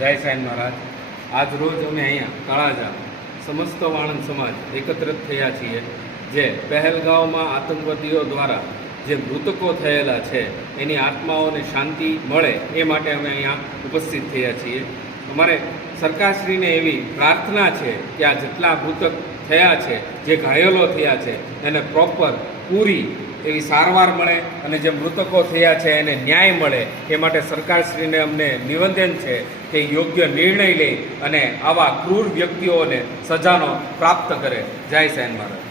જય સાઈન મહારાજ. આજ રોજ અમે અહીંયા તળાજા સમસ્ત વાણંદ સમાજ એકત્રિત થયા છીએ જે પહેલગાંવમાં આતંકવાદીઓ દ્વારા જે મૃતકો થયેલા છે, એની આત્માઓને શાંતિ મળે એ માટે અમે અહીંયા ઉપસ્થિત થયા છીએ. અમારે સરકારશ્રીને એવી પ્રાર્થના છે કે આ જેટલા મૃતક થયા છે, જે ઘાયલો થયા છે, એને પ્રોપર પૂરી એવી સારવાર મળે અને જે મૃતકો થયા છે એને ન્યાય મળે. એ માટે સરકારશ્રીને અમને નિવેદન છે કે યોગ્ય નિર્ણય લે અને આવા ક્રૂર વ્યક્તિઓને સજાનો પ્રાપ્ત કરે. જય સૈન મહારાજ.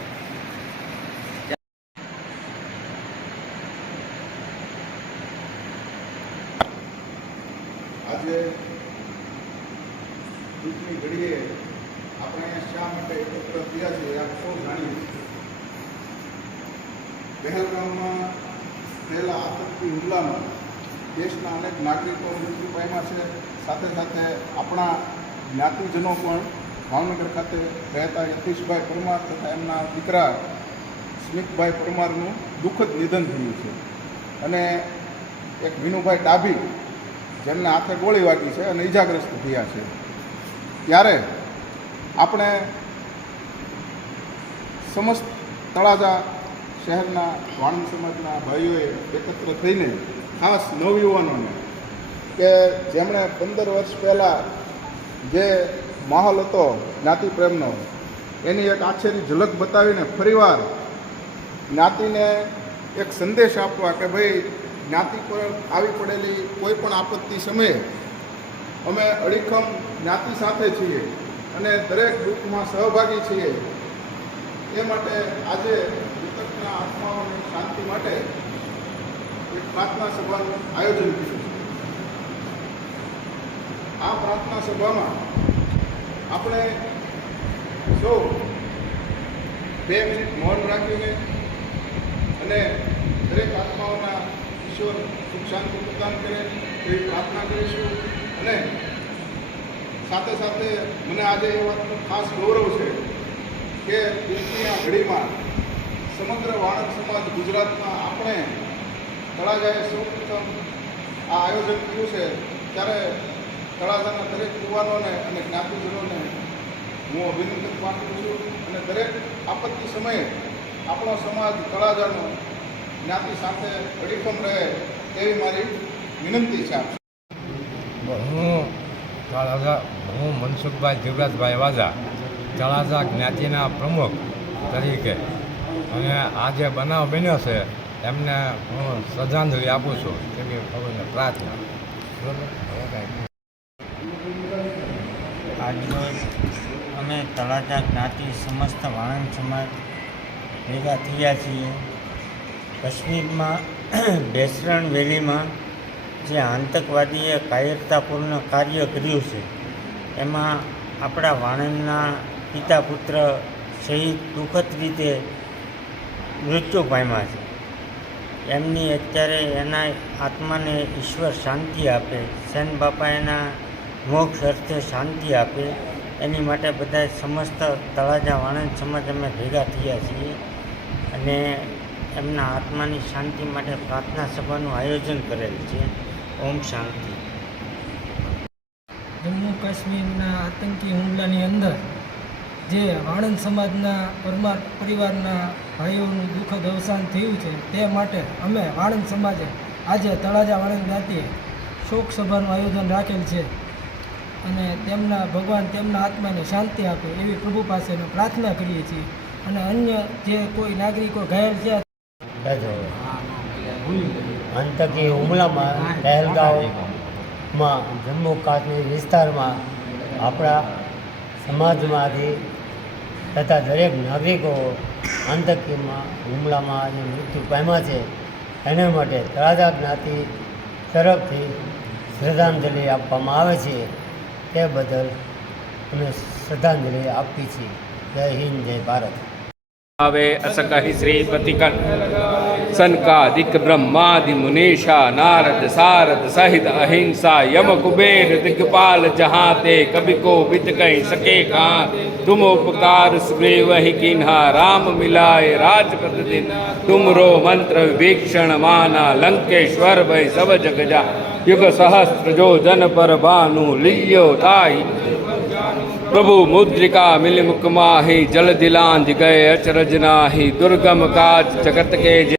આજે ઘડીએ આપણે શા માટે એકત્ર થયા છીએ આપ સૌ જાણીએ છીએ. પહેલગામમાં થયેલા આતંકી હુમલામાં દેશના અનેક નાગરિકો મૃત્યુ પામ્યા છે. સાથે સાથે આપણા જ્ઞાતિજનો પણ ભાવનગર ખાતે રહેતા યતીશભાઈ પરમાર તથા એમના દીકરા સ્મિતભાઈ પરમારનું દુઃખદ નિધન થયું છે. અને એક વિનુભાઈ ડાભી, જેમને હાથે ગોળી વાગી છે અને ઈજાગ્રસ્ત થયા છે. ત્યારે આપણે સમસ્ત તળાજા શહેરના વાણંદ સમાજના ભાઈઓએ એકત્ર થઈને ખાસ નવયુવાનોને કે જેમણે પંદર વર્ષ પહેલાં જે માહોલ હતો જ્ઞાતિ પ્રેમનો, એની એક આછેરી ઝલક બતાવીને ફરીવાર જ્ઞાતિને એક સંદેશ આપવા કે ભાઈ, જ્ઞાતિ પર આવી પડેલી કોઈ પણ આપત્તિ સમયે અમે અડીખમ જ્ઞાતિ સાથે છીએ અને દરેક દુઃખમાં સહભાગી છીએ. એ માટે આજે મૃતકના આત્માઓની શાંતિ માટે એક પ્રાર્થના સભાનું આયોજન કર્યું છે. આ પ્રાર્થના સભામાં આપણે સૌ બે મિનિટ મૌન રાખીને અને દરેક આત્માઓના ઈશ્વર સુખ શાંતિ પ્રદાન કરે એવી પ્રાર્થના કરીશું અને સાથે સાથે મને આજે એ વાતનું ખાસ ગૌરવ છે કે દુઃખની આ ઘડીમાં સમગ્ર વાણક સમાજ ગુજરાતમાં આપણે તળાજાએ સૌપ્રથમ આ આયોજન કર્યું છે. ત્યારે તળાજાના દરેક યુવાનોને અને જ્ઞાતિજનોને હું અભિનંદન પાઠવું છું અને દરેક આપત્તિ સમયે આપણો સમાજ તળાજાનો જ્ઞાતિ સાથે અડીખમ રહે તેવી મારી વિનંતી છે હું તળાજા, હું મનસુખભાઈ જીવરાજભાઈ વાજા, તળાજા જ્ઞાતિના પ્રમુખ તરીકે અને આ જે બનાવ બન્યો છે, એમને હું શ્રદ્ધાંજલિ આપું છું, એવી ભગવાનને પ્રાર્થના. આજરોજ અમે તળાજા જ્ઞાતિ સમસ્ત વાણંદ સમાજ ભેગા થયા છીએ. કાશ્મીરમાં બેસરણ વેલીમાં જે આતંકવાદીએ કાયરતાપૂર્ણ કાર્ય કર્યું છે, એમાં આપણા વાણંદના પિતા પુત્ર શહીદ દુઃખદ રીતે મૃત્યુ પામ્યા છે. એમની અત્યારે એના આત્માને ઈશ્વર શાંતિ આપે, સેન બાપા એના મોક્ષ અર્થે શાંતિ આપે, એની માટે બધા સમસ્ત તળાજા વાણંદ સમાજ અમે ભેગા થયા છીએ અને એમના આત્માની શાંતિ માટે પ્રાર્થના સભાનું આયોજન કરેલ છે. ઓમ શાંતિ. જમ્મુ કાશ્મીરના આતંકી હુમલાની અંદર જે વાણંદ સમાજના પરમાર પરિવારના ભાઈઓનું દુઃખદ અવસાન થયું છે, તે માટે અમે વાણંદ સમાજે આજે તળાજા વાણંદ જ્ઞાતિએ શોક સભાનું આયોજન રાખેલ છે અને તેમના, ભગવાન તેમના આત્માને શાંતિ આપે એવી પ્રભુ પાસે પ્રાર્થના કરીએ છીએ અને અન્ય જે કોઈ નાગરિકો ઘાયલ છે આતંકી હુમલામાં પહેલગાંવમાં જમ્મુ કાશ્મીર વિસ્તારમાં આપણા સમાજમાંથી તથા દરેક નાગરિકો આતંકીમાં હુમલામાં આજે મૃત્યુ પામ્યા છે. એના માટે તળાજા જ્ઞાતિ તરફથી શ્રદ્ધાંજલિ આપવામાં આવે છે. તે બદલ અમે શ્રદ્ધાંજલિ આપીએ છીએ. જય હિન્દ, જય ભારત. આવે અસકહિ શ્રી પતિકન सनकादिक ब्रह्मादि मुनीषा, नारद, सारद सहित अहिंसा, यम कुबेर, दिग्पाल जहाँ ते कवि को बित कहीं सके कहा? तुम उपकार सुबे वही किन्हा, राम मिलाए राज प्रतिदिन तुम रो मंत्र वीक्षण माना, लंकेश्वर भय सब जग जा। युग सहस्त्र जो जन पर भानु लियो ताई प्रभु मुद्रिका मिल मुकमाही जल दिलांज गए अचरज नाही। दुर्गम काज जगत के